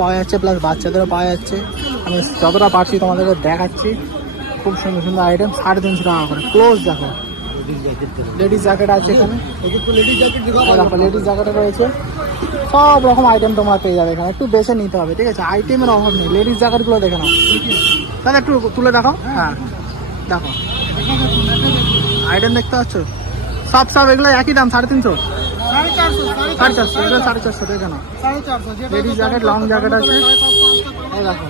পাওয়া যাচ্ছে, প্লাস বাচ্চাদেরও পাওয়া যাচ্ছে। আমি যতটা পারছি তোমাদেরকে দেখাচ্ছি। খুব সুন্দর সুন্দর আইটেম, 350 টাকা করে। ক্লোজ দেখো, লেডিস জ্যাকেট আছে এখানে, দেখো লেডিস জ্যাকেটও রয়েছে। সব রকম আইটেম তোমার পেয়ে যাবে এখানে, একটু বেছে নিতে হবে, ঠিক আছে? আইটেমের অভাব নেই। লেডিস জ্যাকেটগুলো দেখে নাও, তাহলে একটু তুলে দেখাও। হ্যাঁ দেখো আইটেম দেখতে পাচ্ছ, সব এগুলো একই দাম, 350, 450, এগুলো 450 দেখে নাও। লেডিস জ্যাকেট, লং জ্যাকেট আছে, এই দেখো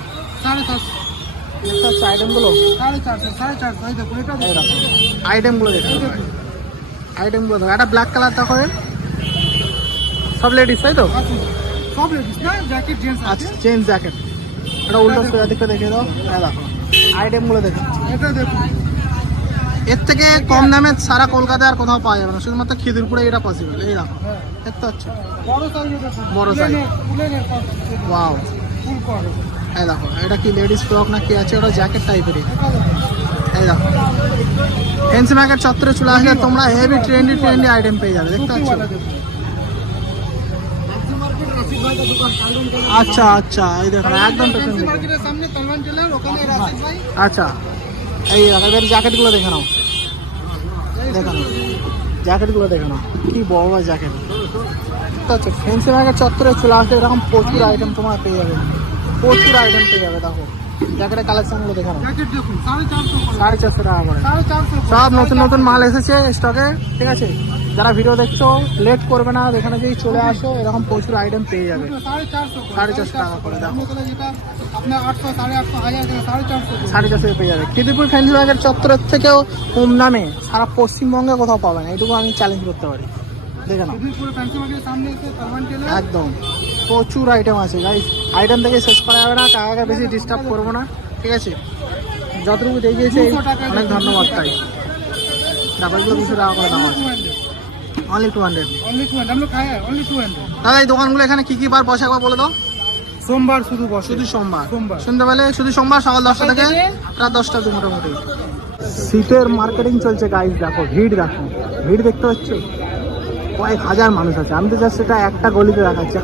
দেখতে পাচ্ছ আইটেমগুলো, এই দেখো আইটেমগুলো দেখে নাও, আইটেমগুলো দেখো। একটা ব্ল্যাক কালার দেখো, সব লেডিস তাই তো? আচ্ছা জেন্টস জ্যাকেট, এটা উল্টো সোজা দিকটা দেখে দাও। হ্যাঁ দেখো আইটেমগুলো দেখো, এর থেকে কম দামে সারা কলকাতায় আর কোথাও পাওয়া যাবে না, শুধুমাত্র খিদিরপুরে এটা পসিবল। এই দেখো দেখতে পাচ্ছ, বড় সাইজ, ওয়াও। এই দেখো এটা কি লেডিস ফ্রক না কি আছে, ওটা জ্যাকেট টাইপেরই। এই দেখো ফ্যান্সি মার্কেট চত্বরে চলে আসলে তোমরা হেভি ট্রেন্ডি আইটেম পেয়ে যাবে, দেখতে পাচ্ছ। আচ্ছা আচ্ছা, এই দেখো একদম আচ্ছা। এই এবার জ্যাকেটগুলো দেখে নাও, দেখে নাও জ্যাকেটগুলো দেখে নাও, কি বড় বড় জ্যাকেট। ঠিক আছে, ফ্যান্সি মার্কেট চত্বরে চলে আসলে এরকম প্রচুর আইটেম তোমার পেয়ে যাবে, প্রচুর আইটেম পেয়ে যাবে। দেখো জ্যাকেটের কালেকশনগুলো দেখে নাও, 450 টাকা করে। সব নতুন নতুন মাল এসেছে স্টকে, ঠিক আছে? যারা ভিডিও দেখছো লেট করবে না, এখানে যদি চলে আসো এরকম প্রচুর আইটেম পেয়ে যাবে। 450 টাকা করে, দেখো 450 পেয়ে যাবে। খিদিরপুর ফ্যান্সি মার্কেট চত্বরের থেকেও কম দামে সারা পশ্চিমবঙ্গে কোথাও পাবে না, এটুকু আমি চ্যালেঞ্জ করতে পারি। দেখে নাও একদম প্রচুর আইটেম আছে গাইস, আইটেম থেকে শেষ করা যাবে না, কাকাকে বেশি ডিস্টার্ব করবো না, ঠিক আছে? যতটুকু দেখিয়েছে অনেক ধন্যবাদ। তাই দেখো এগুলো 200 টাকা করে দাম আছে, অনলি 200। দাদা এই দোকানগুলো এখানে কি বার বসে একবার বলে দাও। সোমবার শুধু বসে, শুধু সোমবার, শুনতে পেলে? শুধু সোমবার সকাল 10টা থেকে রাত 10টা অবধি মোটামুটি। শীতের মার্কেটিং চলছে গাইস, দেখো ভিড়, দেখো ভিড় দেখতে পাচ্ছ, কয়েক হাজার মানুষ আছে। আমি তো জাস্ট এটা একটা গলিতে দেখাচ্ছি।